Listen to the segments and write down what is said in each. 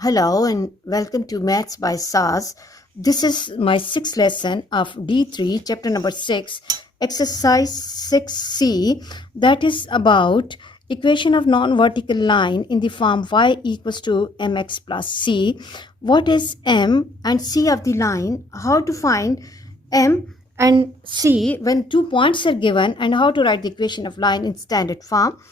Hello and welcome to Maths by SAS. This is my sixth lesson of D3, chapter number 6, exercise 6C, that is about equation of non-vertical line in the form y equals to mx plus c. What is m and c of the line? How to find m and c when 2 points are given, and how to write the equation of line in standard form,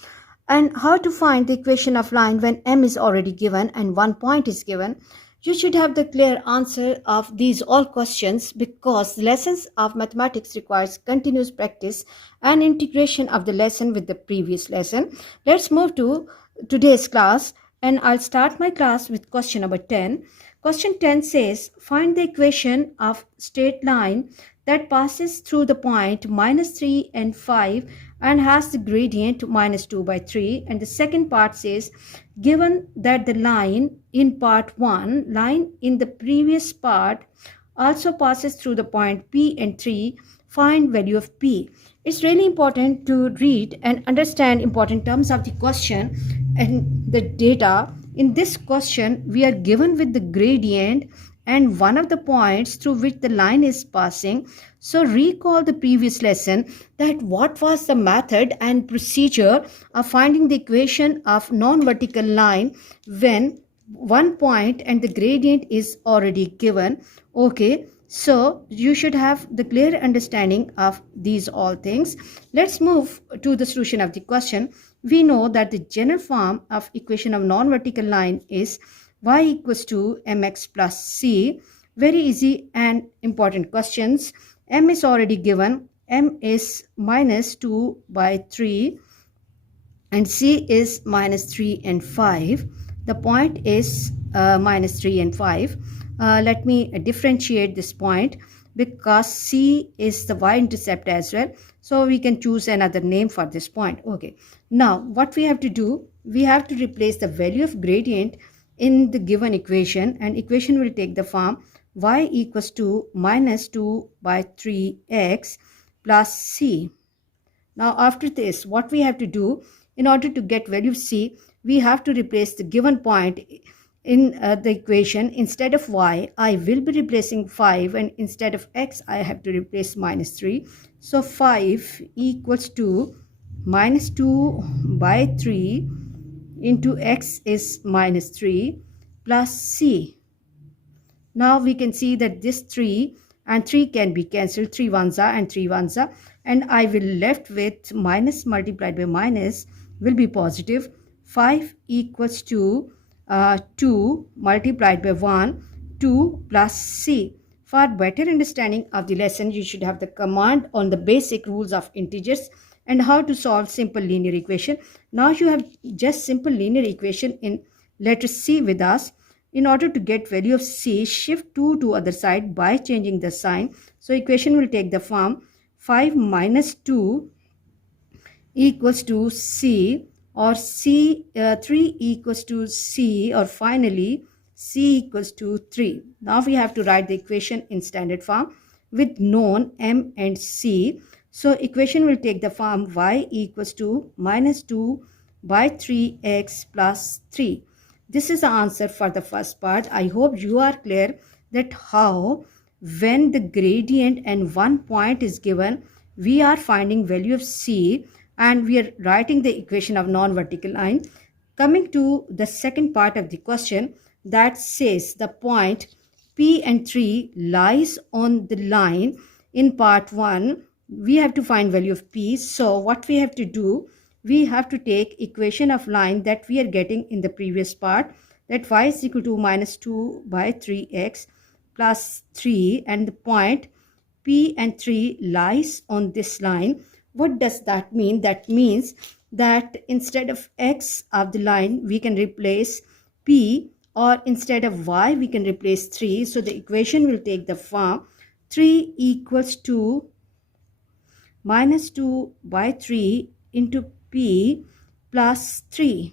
and how to find the equation of line when m is already given and 1 point is given. You should have the clear answer of these all questions because the lessons of mathematics requires continuous practice and integration of the lesson with the previous lesson. Let's move to today's class, and I'll start my class with question number 10. Question 10 says, find the equation of straight line that passes through the point minus 3 and 5 and has the gradient minus 2 by 3. And the second part says, given that the line in part 1, line in the previous part also passes through the point P and 3, find value of P. It's really important to read and understand important terms of the question and the data. In this question, we are given with the gradient and one of the points through which the line is passing. So recall the previous lesson that what was the method and procedure of finding the equation of non-vertical line when 1 point and the gradient is already given. Okay, so you should have the clear understanding of these all things. Let's move to the solution of the question. We know that the general form of equation of non-vertical line is y equals to mx plus c. Very easy and important questions. M is already given. M is minus 2 by 3 and c is minus 3 and 5. The point is minus 3 and 5. Let me differentiate this point because c is the y-intercept as well. So we can choose another name for this point. Okay. Now what we have to do, we have to replace the value of gradient in the given equation, and equation will take the form y equals to minus 2 by 3x plus c. Now after this, what we have to do, in order to get value of c, we have to replace the given point in the equation. Instead of y, I will be replacing 5, and instead of x, I have to replace minus 3. So 5 equals to minus 2 by 3 into x is minus 3 plus c. Now we can see that this 3 and 3 can be cancelled. 3 ones are and 3 ones are, and I will left with minus multiplied by minus will be positive. 5 equals to 2 multiplied by 1, 2 plus c. For better understanding of the lesson, you should have the command on the basic rules of integers and how to solve simple linear equation. Now you have just simple linear equation in letter C with us. In order to get value of c, shift 2 to other side by changing the sign. So equation will take the form 5 minus 2 equals to c, or 3 equals to c, or finally c equals to 3. Now we have to write the equation in standard form with known m and c. So equation will take the form y equals to minus 2 by 3x plus 3. This is the answer for the first part. I hope you are clear that how when the gradient and 1 point is given, we are finding value of c and we are writing the equation of non-vertical line. Coming to the second part of the question, that says the point P and 3 lies on the line in part 1. We have to find value of P. So what we have to do, we have to take equation of line that we are getting in the previous part, that y is equal to minus 2 by 3x plus 3, and the point P and 3 lies on this line. What does that mean? That means that instead of x of the line, we can replace P, or instead of y, we can replace 3. So the equation will take the form 3 equals to minus 2 by 3 into P plus 3.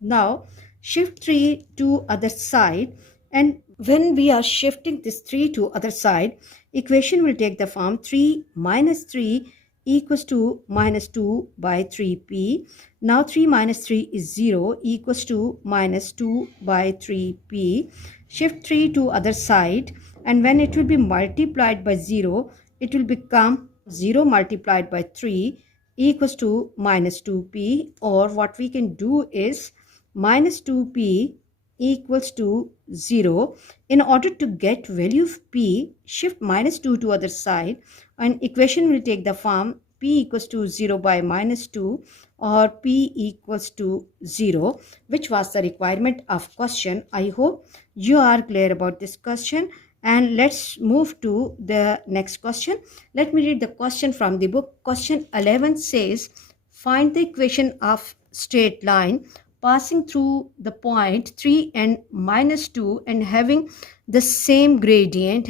Now shift 3 to other side, and when we are shifting this 3 to other side, equation will take the form 3 minus 3 equals to minus 2 by 3p. Now 3 minus 3 is 0 equals to minus 2 by 3p. Shift 3 to other side, and when it will be multiplied by 0, it will become 0 multiplied by 3 equals to minus 2p, or what we can do is minus 2p equals to 0. In order to get value of p, shift minus 2 to other side, and equation will take the form p equals to 0 by minus 2, or p equals to 0, which was the requirement of question. I hope you are clear about this question, and let's move to the next question. Let me read the question from the book. Question 11 says, find the equation of straight line passing through the point 3 and minus 2 and having the same gradient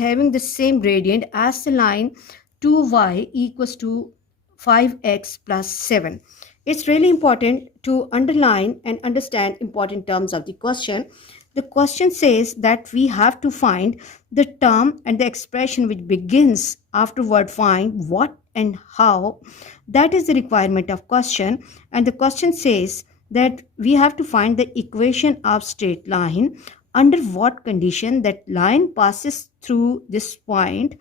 as the line 2y equals to 5x plus 7. It's really important to underline and understand important terms of the question. The question says that we have to find the term and the expression which begins afterward find what and how. That is the requirement of question. And the question says that we have to find the equation of straight line under what condition that line passes through this point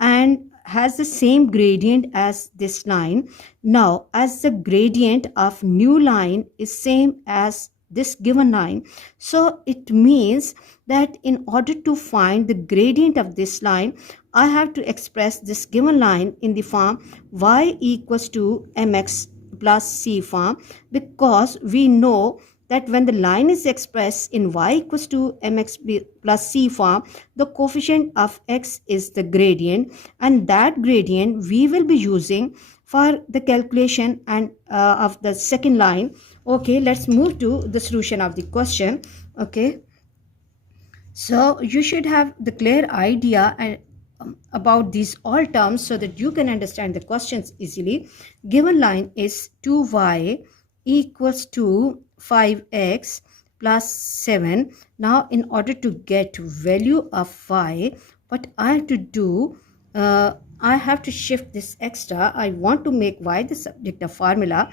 and has the same gradient as this line. Now, as the gradient of new line is same as this given line, so it means that in order to find the gradient of this line, I have to express this given line in the form y equals to mx plus c form, because we know that when the line is expressed in y equals to mx plus c form, the coefficient of x is the gradient, and that gradient we will be using for the calculation and of the second line. Okay, let's move to the solution of the question. Okay, so you should have the clear idea and about these all terms so that you can understand the questions easily. Given line is 2y equals to 5x plus 7. Now, in order to get value of y, what I have to do, I have to shift this extra. I want to make y the subject of formula,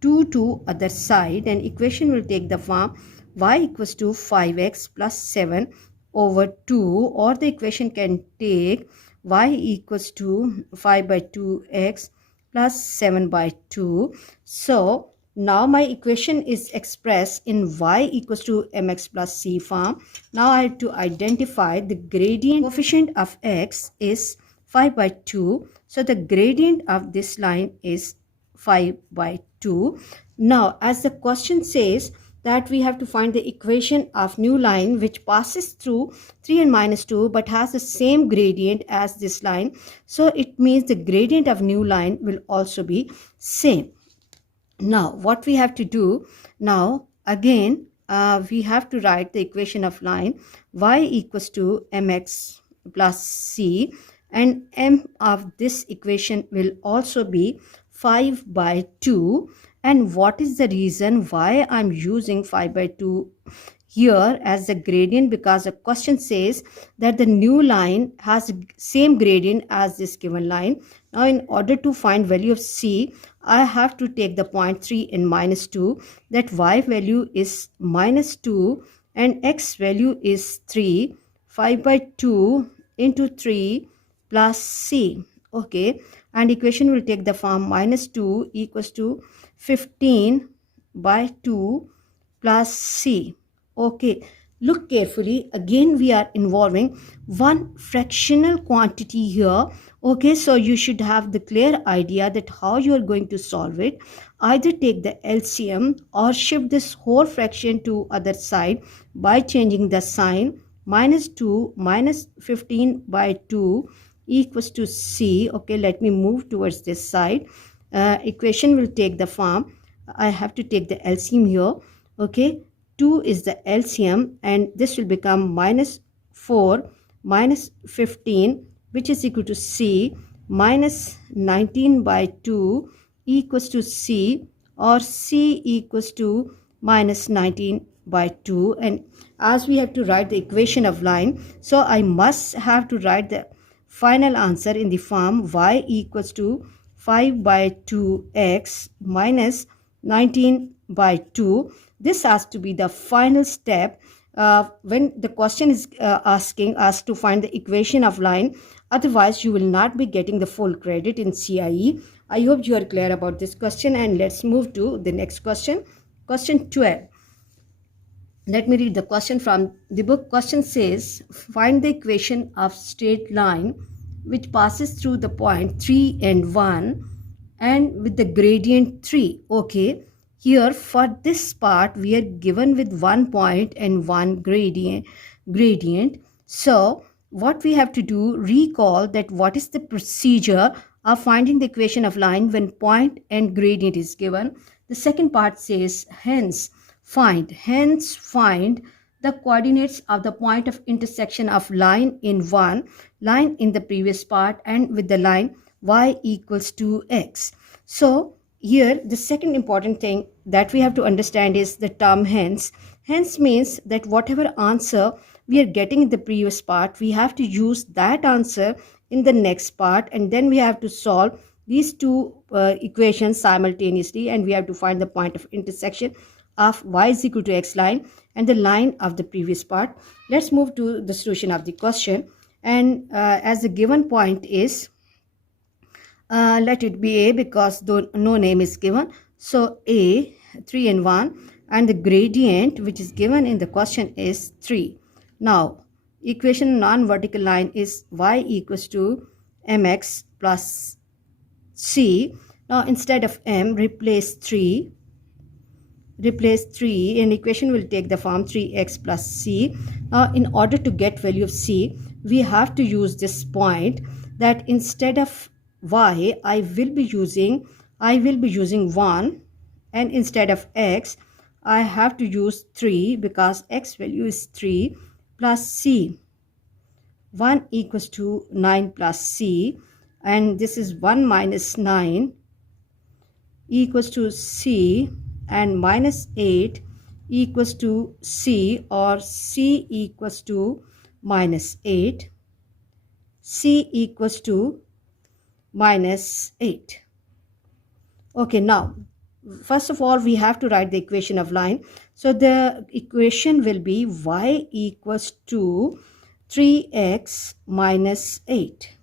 2 to other side, and equation will take the form y equals to 5x plus 7 over 2, or the equation can take y equals to 5 by 2x plus 7 by 2. So now my equation is expressed in y equals to mx plus c form. Now I have to identify the gradient. Coefficient of x is 5 by 2. So the gradient of this line is 5 by 2. Now, as the question says that we have to find the equation of new line which passes through 3 and minus 2 but has the same gradient as this line. So it means the gradient of new line will also be same. Now, what we have to do now, again, we have to write the equation of line y equals to mx plus c, and m of this equation will also be 5 by 2. And what is the reason why I'm using 5 by 2 here as the gradient? Because the question says that the new line has the same gradient as this given line. Now, in order to find value of c, I have to take the point 3 and minus 2. That y value is minus 2 and x value is 3. 5 by 2 into 3 plus c. Okay, and equation will take the form minus 2 equals to 15 by 2 plus c. Okay, look carefully. Again, we are involving one fractional quantity here. Okay, so you should have the clear idea that how you are going to solve it. Either take the LCM or shift this whole fraction to other side by changing the sign. Minus 2 minus 15 by 2 equals to c. Okay, let me move towards this side. Equation will take the form, I have to take the LCM here. Okay, 2 is the LCM, and this will become minus 4 minus 15, which is equal to c, minus 19 by 2 equals to c, or c equals to minus 19 by 2. And as we have to write the equation of line, so I must have to write the final answer in the form y equals to 5 by 2x minus 19 by 2. This has to be the final step when the question is asking us to find the equation of line. Otherwise, you will not be getting the full credit in CIE. I hope you are clear about this question, and let's move to the next question. Question 12. Let me read the question from the book. Question says, find the equation of straight line which passes through the point 3 and 1 and with the gradient 3. Okay, here for this part we are given with 1 point and 1 gradient. So what we have to do, recall that what is the procedure of finding the equation of line when point and gradient is given. The second part says, hence find the coordinates of the point of intersection of line in the previous part and with the line y equals to x. So here the second important thing that we have to understand is the term hence. Hence means that whatever answer we are getting in the previous part, we have to use that answer in the next part, and then we have to solve these two equations simultaneously, and we have to find the point of intersection of y is equal to x line and the line of the previous part. Let's move to the solution of the question, and as the given point is, let it be a, because no name is given. So a 3 and 1, and the gradient which is given in the question is 3. Now equation non-vertical line is y equals to mx plus c. Now instead of m, replace 3, and equation will take the form 3x plus c. Now in order to get value of c, we have to use this point, that instead of y I will be using 1, and instead of x I have to use 3 because x value is 3 plus c. 1 equals to 9 plus c, and this is 1 minus 9 equals to c, and minus 8 equals to c, or c equals to minus 8, c equals to minus 8. Okay, now first of all we have to write the equation of line. So the equation will be y equals to 3x minus 8.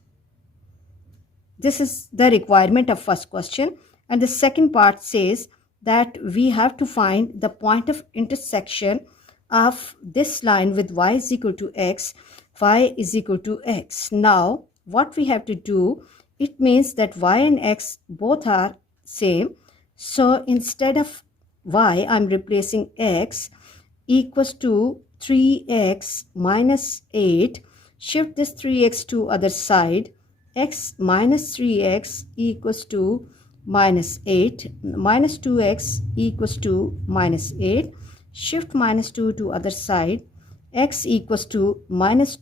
This is the requirement of first question, and the second part says that we have to find the point of intersection of this line with y is equal to x, y is equal to x. Now what we have to do, it means that y and x both are same. So instead of y, I'm replacing x equals to 3x minus 8. Shift this 3x to other side. X minus 3x equals to minus 8. Minus 2x equals to minus 8. Shift minus 2 to other side. X equals to minus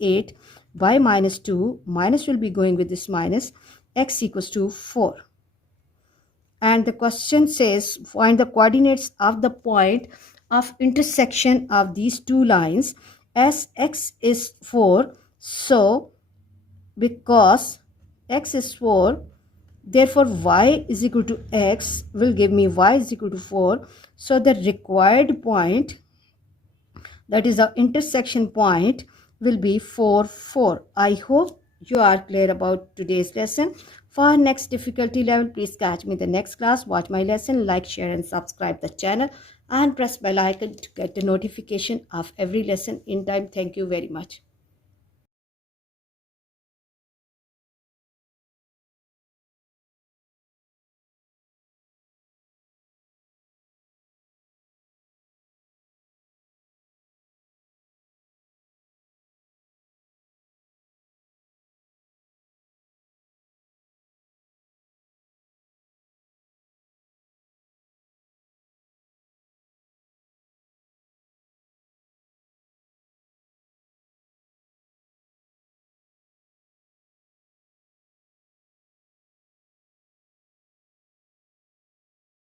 8 by minus 2. Minus will be going with this minus. X equals to 4. And the question says, find the coordinates of the point of intersection of these two lines. As x is 4, so because x is 4, therefore y is equal to x will give me y is equal to 4. So the required point, that is the intersection point, will be 4, 4. I hope you are clear about today's lesson. For next difficulty level, please catch me in the next class. Watch my lesson, like, share and subscribe the channel, and press bell icon to get the notification of every lesson in time. Thank you very much.